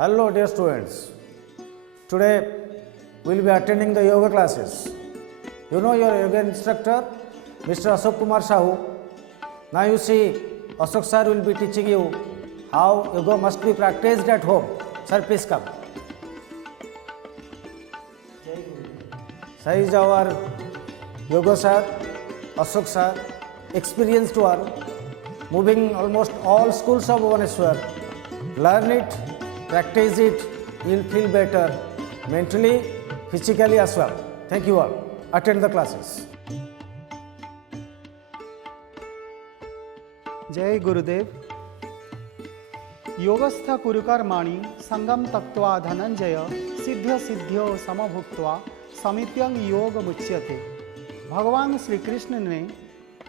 Hello dear students, today we will be attending the yoga classes. You know your yoga instructor Mr. Ashok Kumar Sahu. Now you see Ashok sir will be teaching you how yoga must be practiced at home. Sir, please come. Sir is our yoga sir, Ashok sir, experienced one, moving almost all schools of Bhubaneswar. Learn it, practice it, you will feel better mentally, physically as well. Thank you all. Attend the classes. जय गुरुदेव। योगस्थ कुरुकर्माणि संगम तक्त्वा धनंजय सिद्ध सिद्ध्यो समभुक्त्वा समित्यं योग मुच्यते। भगवान श्री कृष्ण ने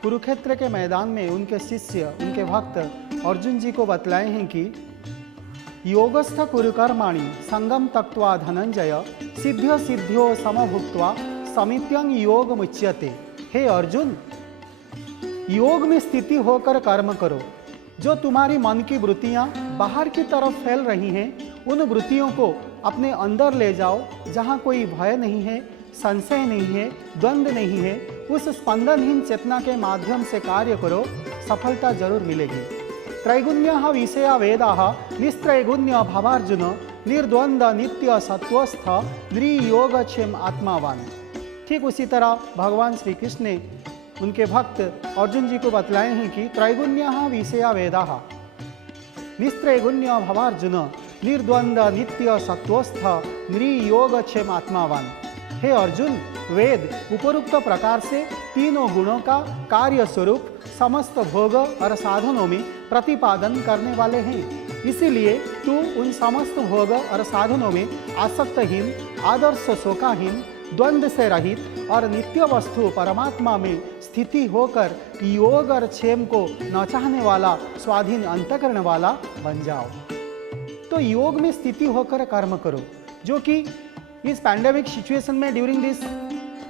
कुरुक्षेत्र के मैदान में उनके शिष्य, उनके भक्त अर्जुन जी को बतलाए हैं कि योगस्थ कुरुकर्माणि संगम तक्त्वा धनंजय सिद्ध सिद्ध्यो समभुक्त्वा समित्यं योग मुच्यते। हे अर्जुन, योग में स्थिति होकर कर्म करो। जो तुम्हारी मन की वृत्तियां बाहर की तरफ फैल रही हैं, उन वृत्तियों को अपने अंदर ले जाओ, जहां कोई भय नहीं है, संशय नहीं है, द्वंद्व नहीं है। उस स्पंदनहीन चेतना के माध्यम से कार्य करो, सफलता जरूर मिलेगी। त्रैगुण्यः विषया वेदाः निस्त्रैगुण्य भवार्जुन निर्द्वंद्व नित्य सत्वस्थ नृयोगक्षेम आत्मावान। ठीक उसी तरह भगवान श्री कृष्ण ने उनके भक्त अर्जुन जी को बतलाए हैं कि त्रैगुण्यः विषया वेदाः निस्त्रैगुण्य भवार्जुन निर्द्वंद्व नित्य सत्वस्थ नृयोगक्षेम आत्मावान। हे अर्जुन, वेद उपरोक्त प्रकार से तीनों गुणों का कार्य स्वरूप समस्त भोग और साधनों में प्रतिपादन करने वाले हैं। इसीलिए तू उन समस्त भोग और साधनों में आसक्तहीन, आदर्श शोकाहीन, द्वंद्व से रहित और नित्य वस्तु परमात्मा में स्थिति होकर योग और क्षेम को न चाहने वाला स्वाधीन अंतःकरण वाला बन जाओ। तो योग में स्थिति होकर कर्म करो, जो कि इस पैंडेमिक सिचुएशन में ड्यूरिंग दिस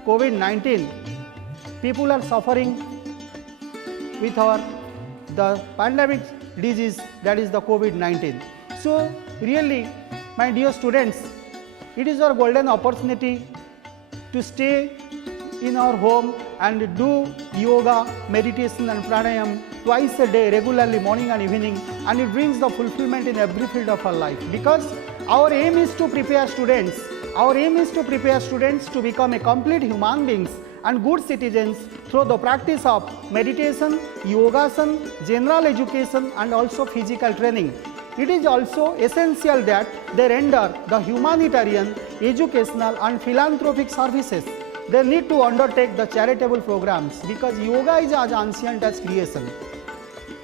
कोविड-19 people are suffering with the pandemic disease, that is the COVID-19. So really, my dear students, it is our golden opportunity to stay in our home and do yoga, meditation and pranayam twice a day, regularly, morning and evening, and it brings the fulfillment in every field of our life. Because our aim is to prepare students, to become a complete human beings and good citizens through the practice of meditation, yogasan, general education and also physical training. It is also essential that they render the humanitarian, educational and philanthropic services. They need to undertake the charitable programs because yoga is as ancient as creation.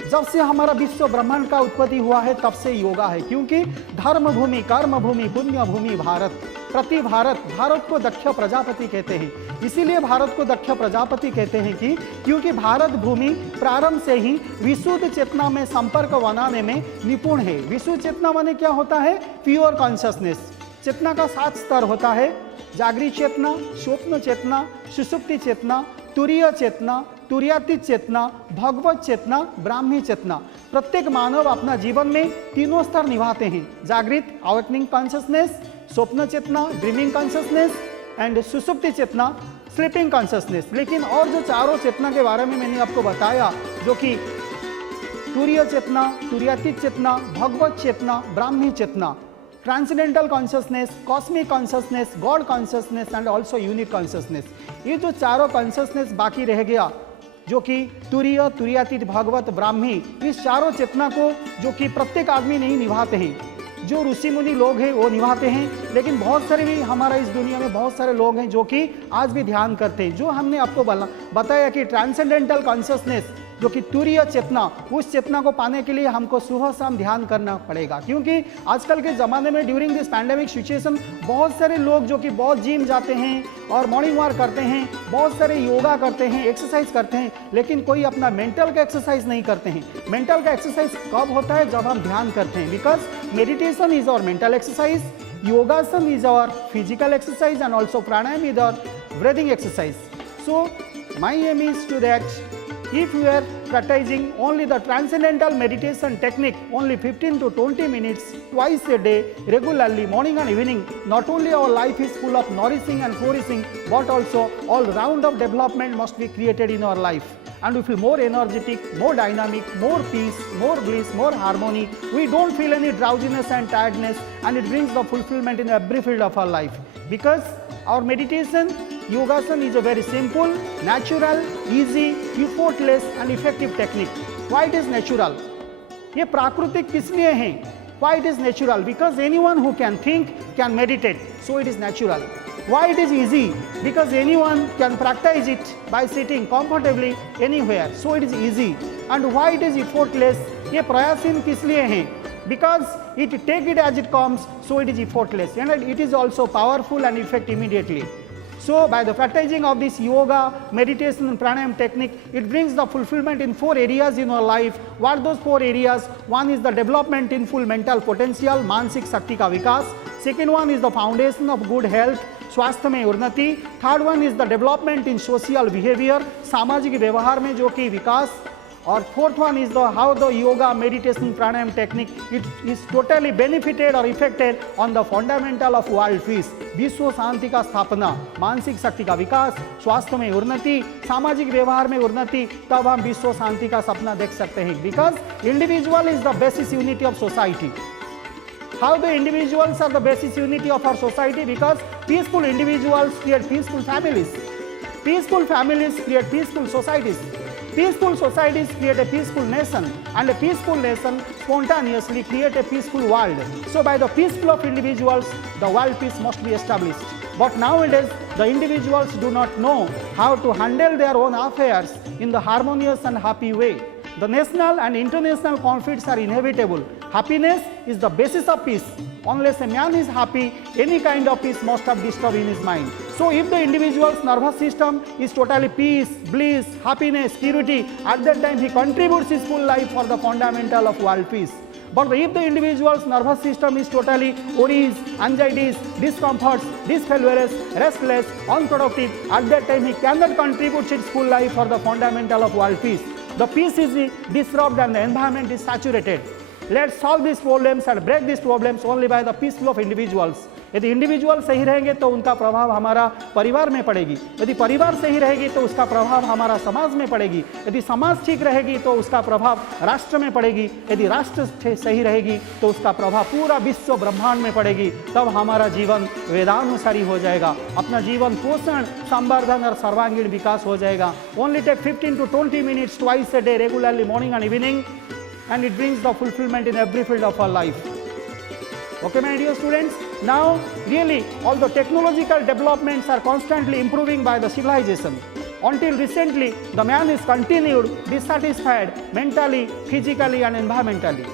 जब से हमारा विश्व ब्रह्मांड का उत्पत्ति हुआ है, तब से योगा है। क्योंकि धर्म भूमि, कर्म भूमि, पुण्य भूमि भारत, प्रति भारत, भारत को दक्ष प्रजापति कहते हैं। इसीलिए भारत को दक्ष प्रजापति कहते हैं कि क्योंकि भारत भूमि प्रारंभ से ही विशुद्ध चेतना में संपर्क बनाने में निपुण है। विशुद्ध चेतना माने क्या होता है? Pure consciousness. चेतना का 7 स्तर होता है: जागृत चेतना, स्वप्न चेतना, सुषुप्ति चेतना, तुरीय चेतना, तुर्यातीत चेतना, भगवत चेतना, ब्राह्मी चेतना। प्रत्येक मानव अपना जीवन में तीनों स्तर निभाते हैं: जागृत, अवेकनिंग कॉन्शियसनेस, स्वप्न चेतना, ड्रीमिंग कॉन्शियसनेस एंड सुषुप्ति चेतना, स्लीपिंग कॉन्शियसनेस। लेकिन और जो चारों चेतना के बारे में मैंने आपको बताया, जो कि तुरीय चेतना, तुर्यातीत चेतना, भगवत चेतना, ब्राह्मी चेतना, transcendental consciousness, cosmic consciousness, God consciousness and also unique consciousness, ये जो चारों कॉन्शियसनेस बाकी रह गया, जो कि तुरीय, तुर्यातीत, भगवत, ब्राह्मी, इस चारों चेतना को जो कि प्रत्येक आदमी नहीं निभाते हैं। जो ऋषि मुनि लोग हैं वो निभाते हैं, लेकिन बहुत सारे भी हमारा इस दुनिया में बहुत सारे लोग हैं जो कि आज भी ध्यान करते हैं। जो हमने आपको बताया कि ट्रांसेंडेंटल कॉन्शियसनेस, जो कि तुरीय चेतना, उस चेतना को पाने के लिए हमको सुबह शाम ध्यान करना पड़ेगा। क्योंकि आजकल के ज़माने में ड्यूरिंग दिस पैंडेमिक सिचुएशन बहुत सारे लोग जो कि बहुत जिम जाते हैं और मॉर्निंग वॉक करते हैं, बहुत सारे योगा करते हैं, एक्सरसाइज करते हैं, लेकिन कोई अपना मेंटल का एक्सरसाइज नहीं करते हैं। मेंटल का एक्सरसाइज कब होता है? जब हम ध्यान करते हैं। Because meditation is our mental exercise, yogasana is our physical exercise and also pranayama is our breathing exercise. So my aim is to that if you are practicing only the transcendental meditation technique only 15 to 20 minutes twice a day regularly, morning and evening, not only our life is full of nourishing and flourishing, but also all round of development must be created in our life. And we feel more energetic, more dynamic, more peace, more bliss, more harmony. We don't feel any drowsiness and tiredness, and it brings the fulfillment in every field of our life. Because our meditation, Yogasana is a very simple, natural, easy, effortless and effective technique. Why it is natural? ये प्राकृतिक किस लिए है? Why it is natural? Because anyone who can think can meditate, so it is natural. Why it is easy? Because anyone can practice it by sitting comfortably anywhere, so it is easy. And why it is effortless? ये प्रयासहीन किस लिए है? Because it take it as it comes, so it is effortless, and it is also powerful and effect immediately. So by the practicing of this yoga, meditation and pranayam technique, it brings the fulfillment in 4 areas in our life. What are those 4 areas? One is the development in full mental potential, मानसिक शक्ति का विकास. Second one is the foundation of good health, स्वास्थ्य में उन्नति. Third one is the development in social behavior, सामाजिक व्यवहार में जो कि विकास. और fourth one is the how the yoga, meditation, pranayam technique it is totally benefited or affected on the fundamental of world peace. विश्व शांति का स्थापना, मानसिक शक्ति का विकास, स्वास्थ्य में उन्नति, सामाजिक व्यवहार में उन्नति, तब हम विश्व शांति का सपना देख सकते हैं. Because individual is the basis unity of society. How the individuals are the basis unity of our society? Because peaceful individuals create peaceful families. Peaceful families create peaceful societies. Peaceful societies create a peaceful nation, and a peaceful nation spontaneously create a peaceful world. So by the peaceful of individuals, the world peace must be established. But nowadays, the individuals do not know how to handle their own affairs in the harmonious and happy way. The national and international conflicts are inevitable. Happiness is the basis of peace. Unless a man is happy, any kind of peace must have disturbed in his mind. So if the individual's nervous system is totally peace, bliss, happiness, purity, at that time he contributes his full life for the fundamental of world peace. But if the individual's nervous system is totally worries, anxieties, discomforts, disfavors, restless, unproductive, at that time he cannot contribute his full life for the fundamental of world peace. The peace is disrupted and the environment is saturated. Let's solve these problems and break these problems only by the peaceful of individuals. यदि individual सही रहेंगे तो उनका प्रभाव हमारा परिवार में पड़ेगी. यदि परिवार सही रहेगी तो उसका प्रभाव हमारा समाज में पड़ेगी. यदि समाज ठीक रहेगी तो उसका प्रभाव राष्ट्र में पड़ेगी. यदि राष्ट्र सही रहेगी तो उसका प्रभाव पूरा विश्व ब्रह्मांड में पड़ेगी. तब हमारा जीवन वेदानुसारी हो जाएगा. अपना जीवन पोषण, संवर्धन और सर्वांगीण विकास हो जाएगा. Only take 15 to 20 minutes twice a day regularly, morning and evening, and it brings the fulfillment in every field of our life. Okay, my dear students, now really all the technological developments are constantly improving by the civilization. Until recently, the man is continued dissatisfied mentally, physically and environmentally.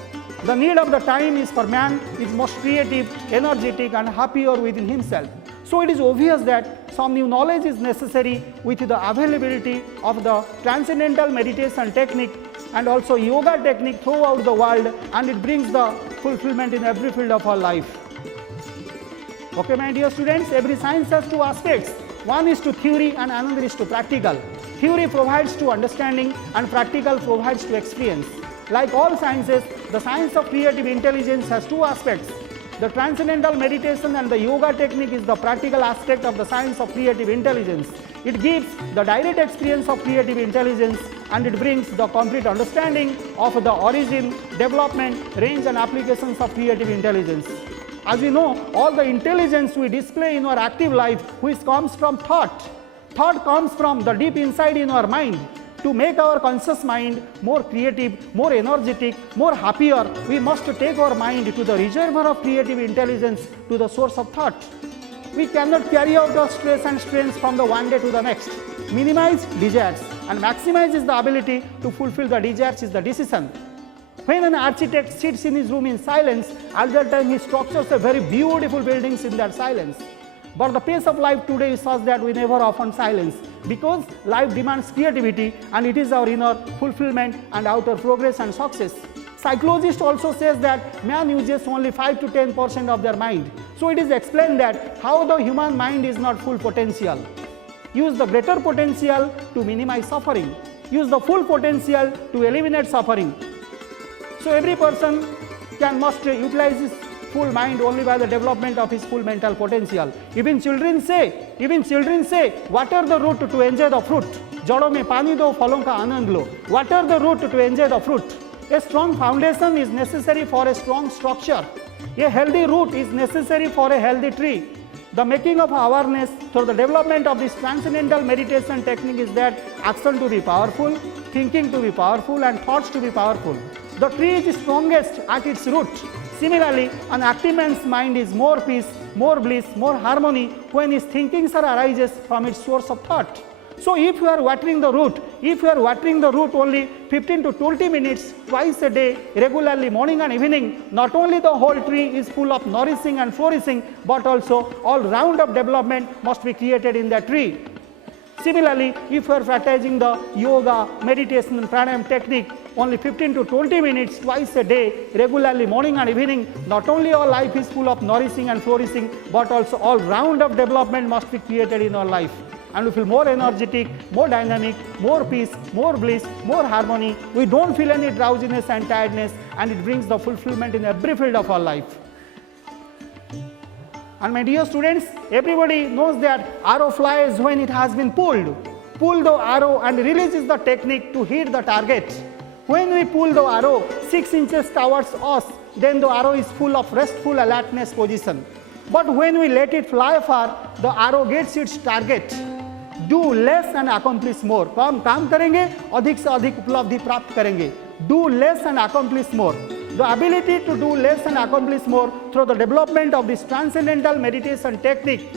The need of the time is for man is most creative, energetic and happier within himself. So it is obvious that some new knowledge is necessary with the availability of the transcendental meditation technique and also yoga technique throughout the world, and it brings the fulfillment in every field of our life. Okay, my dear students, every science has 2 aspects. One is to theory and another is to practical. Theory provides to understanding and practical provides to experience. Like all sciences, the science of creative intelligence has 2 aspects. The transcendental meditation and the yoga technique is the practical aspect of the science of creative intelligence. It gives the direct experience of creative intelligence and it brings the complete understanding of the origin, development, range and applications of creative intelligence. As we know, all the intelligence we display in our active life which comes from thought. Thought comes from the deep inside in our mind. To make our conscious mind more creative, more energetic, more happier, we must take our mind to the reservoir of creative intelligence, to the source of thought. We cannot carry out the stress and strains from the one day to the next. Minimize desires and maximize is the ability to fulfill the desires is the decision. When an architect sits in his room in silence, at that time he structures a very beautiful buildings in that silence. But the pace of life today is such that we never often silence, because life demands creativity and it is our inner fulfillment and outer progress and success. Psychologist also says that man uses only 5 to 10% of their mind. So it is explained that how the human mind is not full potential. Use the greater potential to minimize suffering. use the full potential to eliminate suffering. So every person must utilize his full mind only by the development of his full mental potential. Even children say, water the root to enjoy the fruit. जड़ों में पानी दो, फलों का आनंद लो. Water the root to enjoy the fruit. A strong foundation is necessary for a strong structure. A healthy root is necessary for a healthy tree. The making of awareness through the development of this transcendental meditation technique is that action to be powerful, thinking to be powerful, and thoughts to be powerful. The tree is strongest at its root. Similarly, an active man's mind is more peace, more bliss, more harmony when his thinking arises from its source of thought. So if you are watering the root, only 15 to 20 minutes twice a day, regularly morning and evening, not only the whole tree is full of nourishing and flourishing, but also all round of development must be created in that tree. Similarly, if you are practicing the yoga, meditation and pranayama technique only 15 to 20 minutes twice a day, regularly morning and evening, not only your life is full of nourishing and flourishing, but also all round of development must be created in our life. And we feel more energetic, more dynamic, more peace, more bliss, more harmony. We don't feel any drowsiness and tiredness, and it brings the fulfillment in every field of our life. And my dear students, everybody knows that arrow flies when it has been pulled. Pull the arrow and releases the technique to hit the target. When we pull the arrow 6 inches towards us, then the arrow is full of restful alertness position. But when we let it fly far, the arrow gets its target. Do less and accomplish more. काम करेंगे, अधिक से अधिक उपलब्धि प्राप्त करेंगे. Do less and accomplish more. The ability to do less and accomplish more through the development of this transcendental meditation technique.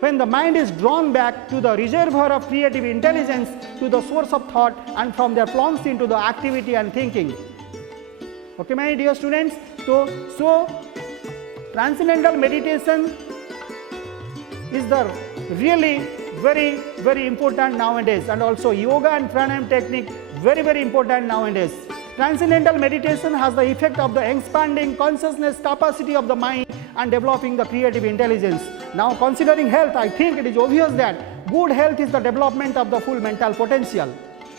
When the mind is drawn back to the reservoir of creative intelligence, to the source of thought, and from there plunged into the activity and thinking. Okay, my dear students, so transcendental meditation is the really very important nowadays, and also yoga and pranayama technique very important nowadays. Transcendental meditation has the effect of the expanding consciousness capacity of the mind and developing the creative intelligence. Now, considering health, I think it is obvious that good health is the development of the full mental potential.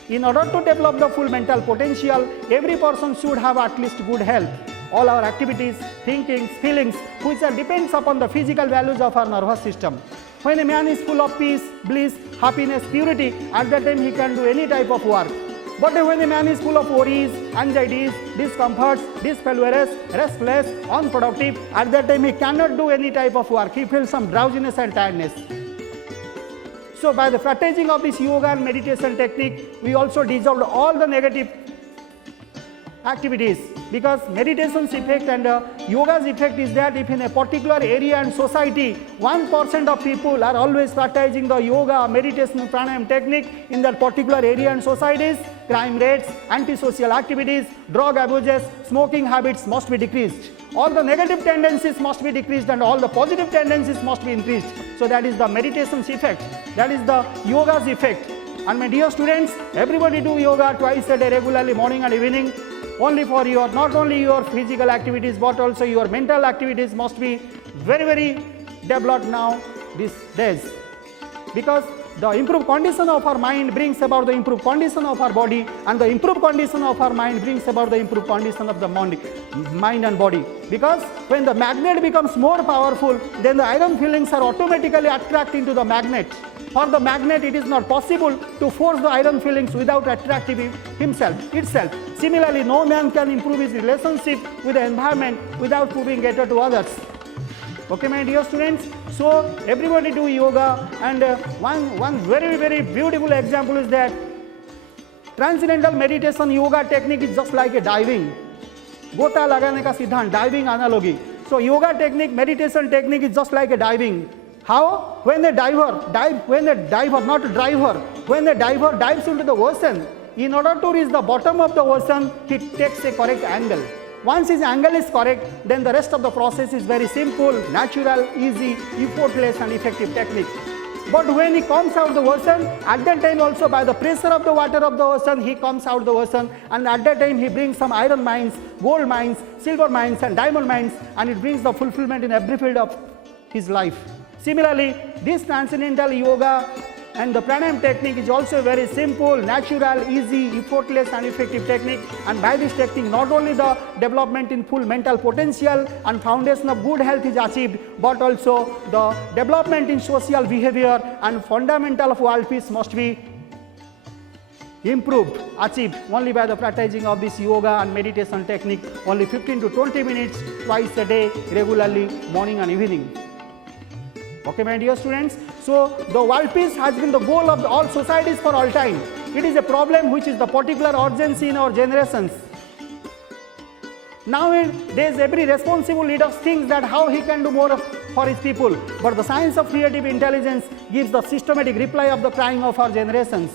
In order to develop the full mental potential, every person should have at least good health. All our activities, thinkings, feelings, which depends upon the physical values of our nervous system. When a man is full of peace, bliss, happiness, purity, at that time he can do any type of work. But when a man is full of worries, anxieties, discomforts, disfellowes, restless, unproductive, at that time he cannot do any type of work. He feels some drowsiness and tiredness. So by the practicing of this yoga and meditation technique, we also dissolved all the negative activities, because meditation's effect and yoga's effect is that if in a particular area and society 1% of people are always practicing the yoga, meditation, pranayama technique in that particular area and societies, crime rates, antisocial activities, drug abuses, smoking habits must be decreased. All the negative tendencies must be decreased and all the positive tendencies must be increased. So that is the meditation's effect, that is the yoga's effect. And my dear students, everybody do yoga twice a day regularly, morning and evening. Only for your, not only your physical activities, but also your mental activities must be very developed now these days. Because the improved condition of our mind brings about the improved condition of our body, and the improved condition of our mind brings about the improved condition of the mind and body. Because when the magnet becomes more powerful, then the iron fillings are automatically attracted into the magnet. For the magnet, it is not possible to force the iron fillings without attracting itself. Similarly, no man can improve his relationship with the environment without proving better to others. Okay, my dear students, so everybody do yoga, and one very beautiful example is that transcendental meditation yoga technique is just like a diving. गोता लगाने का सिद्धांत, diving analogy. So yoga technique, meditation technique is just like a diving. How? When the diver dives into the ocean, in order to reach the bottom of the ocean, he takes a correct angle. Once his angle is correct, then the rest of the process is very simple, natural, easy, effortless and effective technique. But when he comes out of the ocean, at that time also by the pressure of the water of the ocean, he comes out of the ocean, and at that time he brings some iron mines, gold mines, silver mines and diamond mines, and it brings the fulfillment in every field of his life. Similarly, this transcendental yoga And the pranayam technique is also very simple, natural, easy, effortless and effective technique. And by this technique, not only the development in full mental potential and foundation of good health is achieved, but also the development in social behavior and fundamental of world peace must be improved, achieved only by the practicing of this yoga and meditation technique, only 15 to 20 minutes twice a day, regularly, morning and evening. Okay, my dear students, so the world peace has been the goal of all societies for all time. It is a problem which is the particular urgency in our generations. Nowadays, every responsible leader thinks that how he can do more for his people, but the science of creative intelligence gives the systematic reply of the crying of our generations.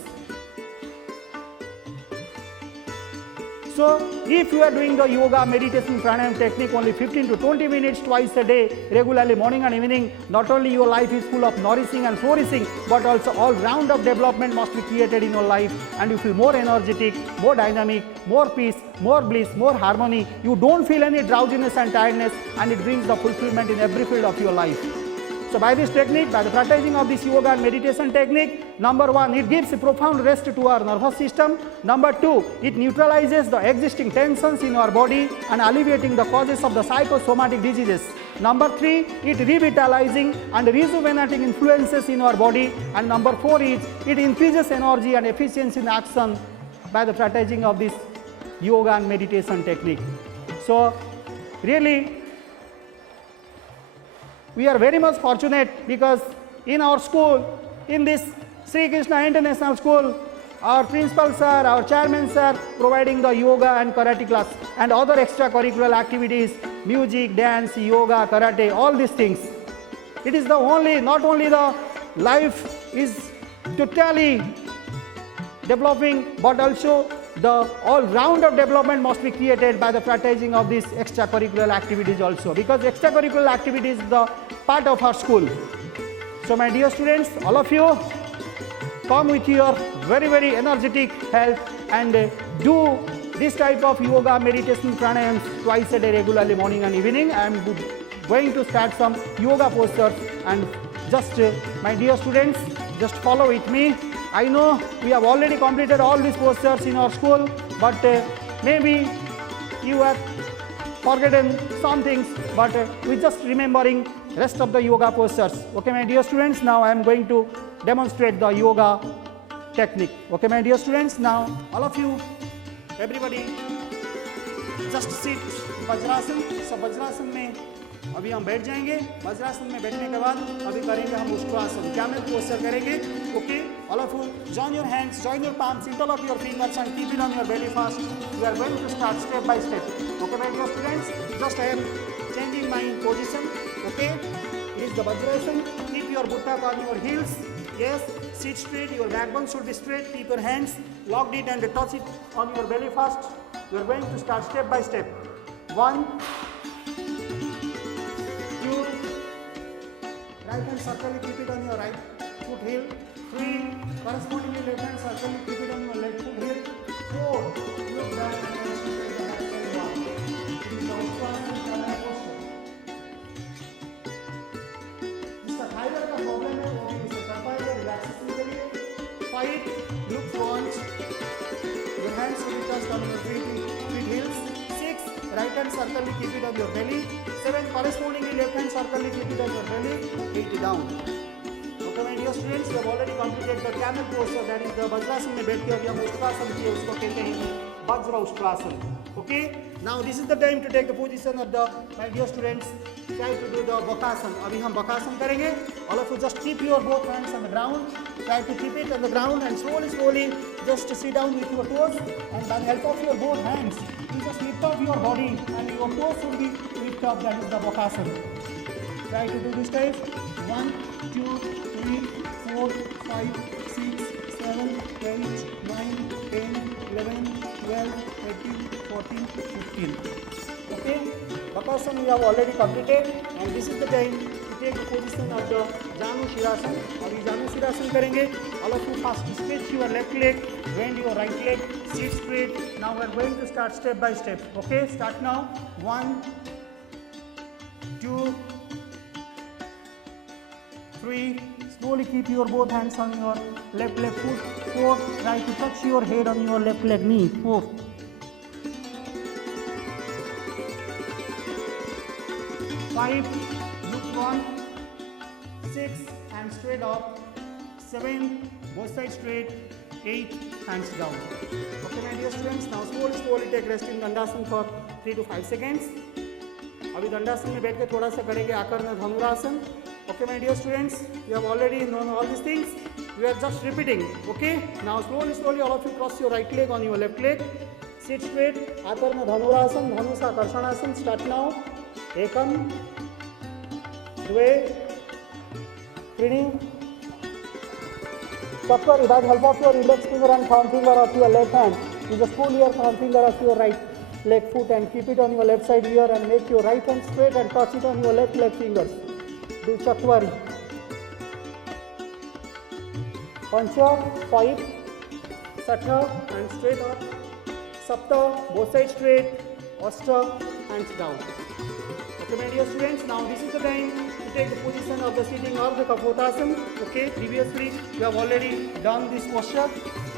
So, if you are doing the yoga, meditation, pranayam technique only 15 to 20 minutes twice a day, regularly morning and evening, not only your life is full of nourishing and flourishing, but also all round of development must be created in your life, and you feel more energetic, more dynamic, more peace, more bliss, more harmony. You don't feel any drowsiness and tiredness, and it brings the fulfillment in every field of your life. So by this technique, by the practicing of this yoga and meditation technique, number one, it gives a profound rest to our nervous system. Number two, it neutralizes the existing tensions in our body and alleviating the causes of the psychosomatic diseases. Number three, it revitalizing and rejuvenating influences in our body. And number four is, it increases energy and efficiency in action by the practicing of this yoga and meditation technique. So really, we are very much fortunate because in our school, in this Sri Krishna International School, our principal sir, our chairman sir providing the yoga and karate class and other extracurricular activities, music, dance, yoga, karate, all these things. It is the only, not only the life is totally developing, but also the all-round of development must be created by the practicing of these extracurricular activities also, because extracurricular activities is the part of our school. So my dear students, all of you come with your very, very energetic health and do this type of yoga, meditation, pranayams twice a day regularly, morning and evening. I am going to start some yoga postures, and just my dear students, just follow with me. I know we have already completed all these postures in our school, but maybe you have forgotten some things, but we just remembering rest of the yoga postures. Okay, my dear students, now I am going to demonstrate the yoga technique. Okay, my dear students, now all of you, everybody, just sit vajrasana. सब वज्रासन में अभी हम बैठ जाएंगे. वज्रासन में बैठने के बाद अभी करेंगे हम उष्ट्रासन, कैमल पोस्चर करेंगे. Okay, all of you join your hands, join your palms, interlock your fingers and keep it on your belly first. We are going to start step by step. Okay, my dear students, just I am changing my position. Okay, it is the vajrasan. Keep your buttock on your heels. Yes, sit straight, your backbone should be straight. Keep your hands locked it and touch it on your belly first. We are going to start step by step. 1, 2, right hand circle, keep it on your right foot heel. 3, correspondingly left hand circle, keep it on your left foot heel. 4, look back and straight the back side down. It is the Uttanasana Pranayama posture. जिसका thyroid का problem है वो भी इसे कर पाएगा relaxation के लिए. 5, look front. Your hands will be touched on your feet heels. 6, right hand circle, keep it on your belly. 7, correspondingly left hand circle, keep it on your belly. 8, down. Okay, my dear students, we have already completed the camel posture, that is the vajrasana में बैठ के अभी हम उष्ट्रासन किए, उसको कहते हैं वज्र Ushtrasana. Okay, now this is the time to take the position of the, my dear students, try to do the bakasan. अभी हम bakasan करेंगे. All of you just keep your both hands on the ground. Try to keep it on the ground and slowly just sit down with your toes, and by the help of your both hands, you just lift up your body and your toes will be lifted up. That is the bakasan. Try to do this type. 1, 2, 3, 4, 5, 6, 7, 8, 9, 10, 11, 12, 13, 14, 15. Okay, Bakasan we have already completed, and this is the time to take the position of the Janu Shirasana. अभी Janu Shirasana करेंगे. All of you first stretch your left leg, bend your right leg, sit straight. Now we are going to start step by step. Okay, start now. 1, 2, 3, Slowly keep your both hands on your left leg foot. 4. Try to touch your head on your left leg knee. 4. 5. Look front. 6. Hands straight up. 7. Both sides straight. 8. Hands down. Okay, my dear students. Now slowly take rest in Dandasana for 3 to 5 seconds. अभी दंडासन में बैठ के थोड़ा सा करेंगे आकर्ण धनुरासन. Okay, my dear students, you have already known all these things. We are just repeating. Okay, now slowly all of you cross your right leg on your left leg. Sit straight. आकर्ण dhanurasana, Dhanusha कर्षणासन. Start now. एकम, द्वे, त्रीणि. Chakra, with the help of your index finger and thumb finger of your left hand, you just pull your thumb finger of your right leg foot and keep it on your left side here and make your right hand straight and touch it on your left leg fingers. Do Chatwari. Pancha, 5, Satha, and straight up. Sapta, both sides straight. Ashta, hands down. Okay, my dear students, now this is the time to take the position of the sitting or the Kapotasana. Okay, previously you have already done this posture.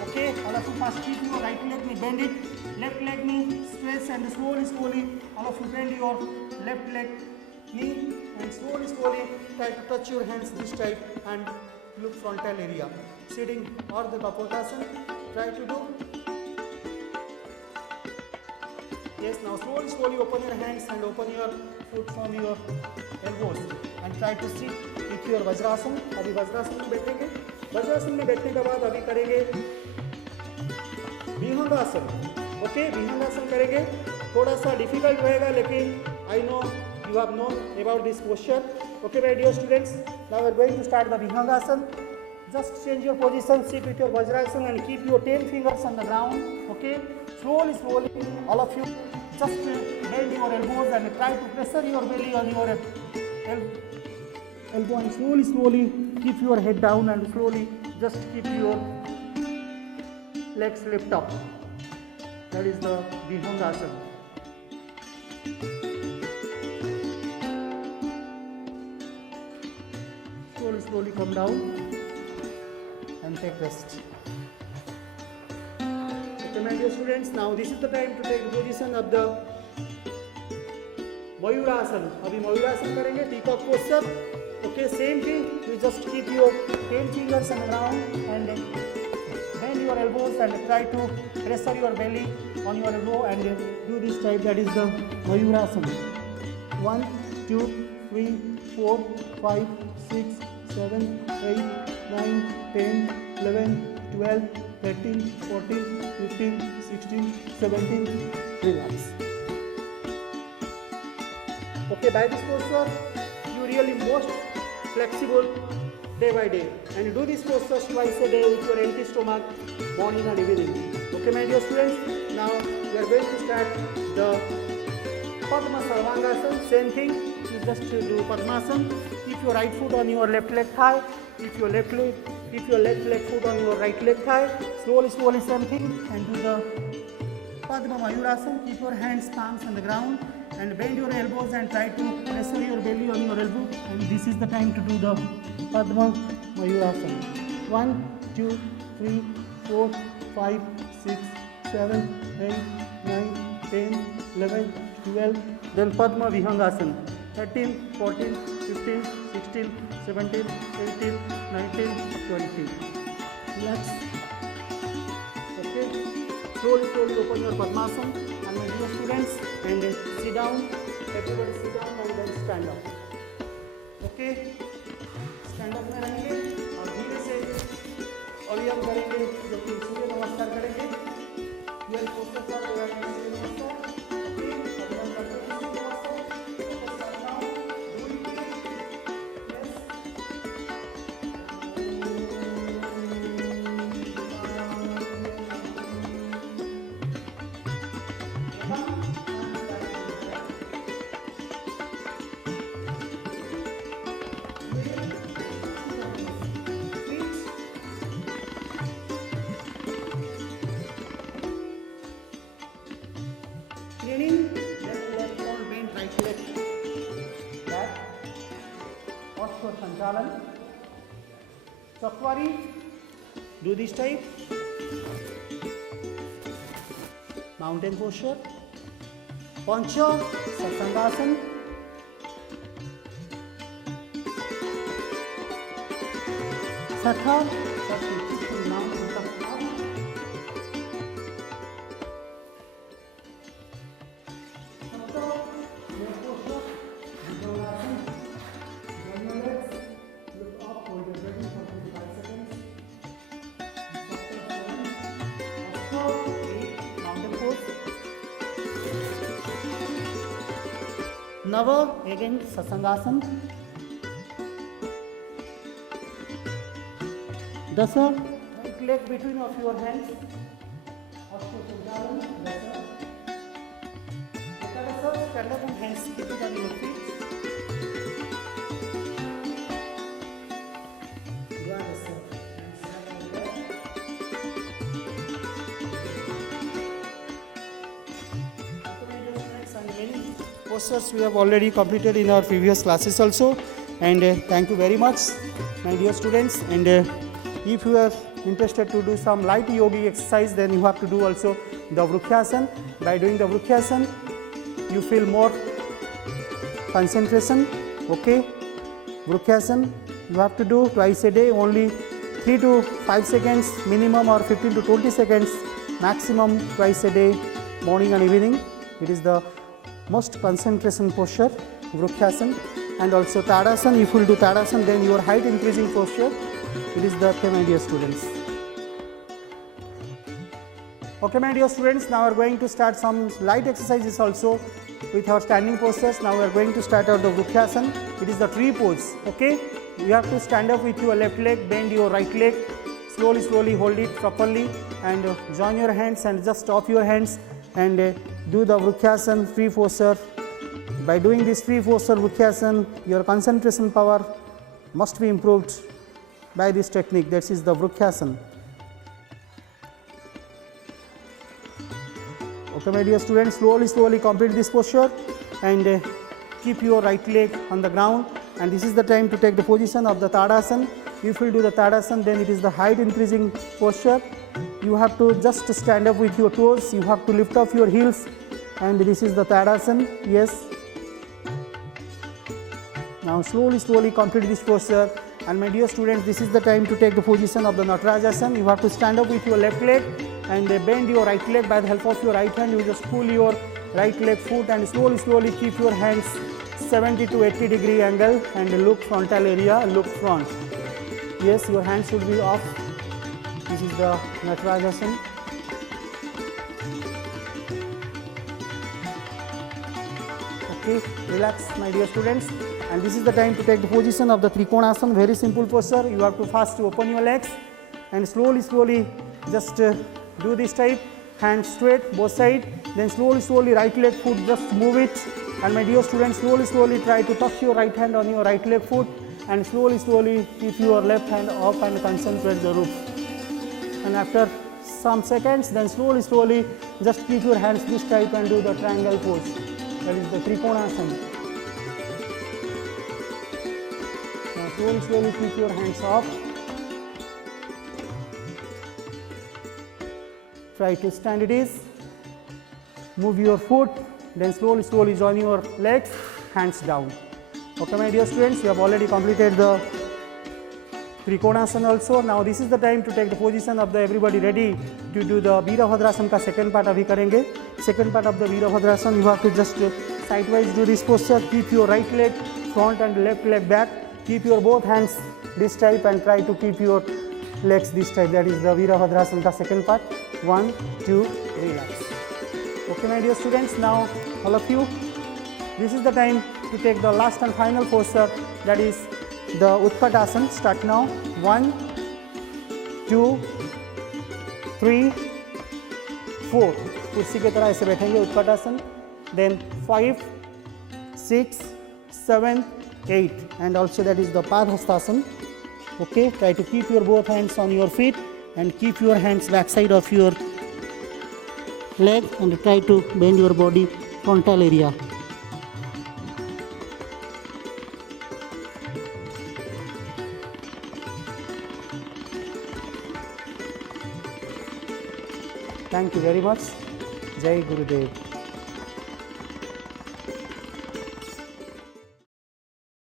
Okay, all of you first keep your right leg knee, bend it. Left leg knee, stretch, and slowly all of you bend your left leg knee and slowly try to touch your hands this type and look frontal area. Sitting or the Kapotasana, try to do. Yes, now slowly open your hands and open your foot from your elbows and try to sit with your Vajrasana. अभी वज्रासन में बैठेंगे. वज्रासन में बैठने के बाद अभी करेंगे विहंगासन. Okay, विहंगासन करेंगे. थोड़ा सा डिफिकल्ट रहेगा लेकिन I know you have known about this posture. Okay, my dear students, now we are going to start the Vihangasana. Just change your position, sit with your Vajrasana and keep your 10 fingers on the ground. Okay, slowly, all of you just bend your elbows and try to pressure your belly on your elbow and slowly keep your head down and slowly just keep your legs lift up. That is the Vihangasana. Slowly come down and take rest. Okay, my dear students, now this is the time to take the position of the Mayurasana. अभी Mayurasana करेंगे, peacock posture. Okay, same thing. You just keep your 10 fingers on the ground and bend your elbows and try to pressure your belly on your elbow and do this type. That is the Mayurasana. 1, 2, 3, 4, 5, 6, 7, 8, 9, 10, 11, 12, 13, 14, 15, 16, 17. Relax. Okay, by this posture, you really most flexible day by day. And you do this posture twice a day with your empty stomach, morning and evening. Okay, my dear students, now we are going to start the Padma Sarvangasana. Same thing, you just do Padmasana. Keep your right foot on your left leg thigh. Keep your left leg foot on your right leg thigh. Slowly same thing and do the Padma Mayurasana. Keep your hands, palms on the ground and bend your elbows and try to pressure your belly on your elbow. And this is the time to do the Padma Mayurasana. 1, 2, 3, 4, 5, 6, 7, 8, 9, 10, 11, 12. Then Padma Vihangasana. 13, 14, 15, 16, 17, 18, 19, 20. Relax. Okay. Slowly open your Padmasana. And my dear students, and sit down. Everybody sit down and then stand up. Okay. Stand up में रहेंगे और धीरे से अभी हम करेंगे जो कि सूर्य नमस्कार करेंगे. Here posture for सूर्य नमस्कार. Okay. अभी हम करते हैं सूर्य नमस्कार. Cleaning, left leg forward bend, right leg back. Ashwa Sanchalan. Chakvari, do this type. Mountain posture. Pancha, Satsangasana. Satha, Nava, again Satsangasana. Dasa, right leg between of your hands. Ashwasandharan, Dasa. Dasa, stand up on hands, keep it on your feet. Dasa. Postures we have already completed in our previous classes also, and thank you very much, my dear students. And if you are interested to do some light yogi exercise, then you have to do also the Vrukhyasana. By doing the Vrukhyasana, you feel more concentration. Okay, Vrukhyasana you have to do twice a day, only 3 to 5 seconds minimum, or 15 to 20 seconds maximum twice a day, morning and evening. It is the most concentration posture, Vrukhyasana. And also Tadasana, if you will do Tadasana, then your height increasing posture. It is the, okay, my dear students. Okay, my dear students, now we are going to start some light exercises also with our standing postures. Now we are going to start out the Vrukhyasana. It is the tree pose. Okay, you have to stand up with your left leg, bend your right leg, slowly hold it properly, and join your hands and just stop your hands and do the Vrukhyasana free posture. By doing this free posture Vrukhyasana, your concentration power must be improved by this technique. That is the Vrukhyasana. Okay, my dear students, slowly complete this posture and keep your right leg on the ground. And this is the time to take the position of the Tadasana. If you do the Tadasana, then it is the height increasing posture. You have to just stand up with your toes. You have to lift off your heels, and this is the Tadasana. Yes. Now slowly complete this posture. And my dear students, this is the time to take the position of the Natarajasana. You have to stand up with your left leg and bend your right leg by the help of your right hand. You just pull your right leg foot and slowly keep your hands 70 to 80 degree angle and look frontal area, look front. Yes, your hands should be off. This is the Natarajasana. Okay, relax, my dear students. And this is the time to take the position of the Trikonasana. Very simple posture. You have to first open your legs and slowly just do this type. Hands straight both sides. Then slowly right leg foot, just move it. And my dear students, slowly try to touch your right hand on your right leg foot, and slowly keep your left hand up and concentrate the roof. And after some seconds, then slowly just keep your hands this type and do the triangle pose. That is the Trikonasana. Now slowly keep your hands off. Try to stand it is. Move your foot, then slowly join your legs, hands down. Okay, my dear students, you have already completed the Trikonasana also. Now this is the time to take the position of the, everybody ready to do the Virabhadrasana ka second part abhi karenge. Second part of the Virabhadrasana, you have to just sidewise do this posture. Keep your right leg front and left leg back. Keep your both hands this type and try to keep your legs this type. That is the Virabhadrasana ka second part. 1, 2, relax. Okay, my dear students, now all of you, this is the time to take the last and final posture, that is the Utkatasana. Start now. 1, 2, 3, 4. कुर्सी की तरह ऐसे बैठेंगे Utkatasana. Then 5, 6, 7, 8, and also that is the Padhastasana. Okay, try to keep your both hands on your feet and keep your hands backside of your leg and try to bend your body frontal area. Thank you very much. जय गुरुदेव।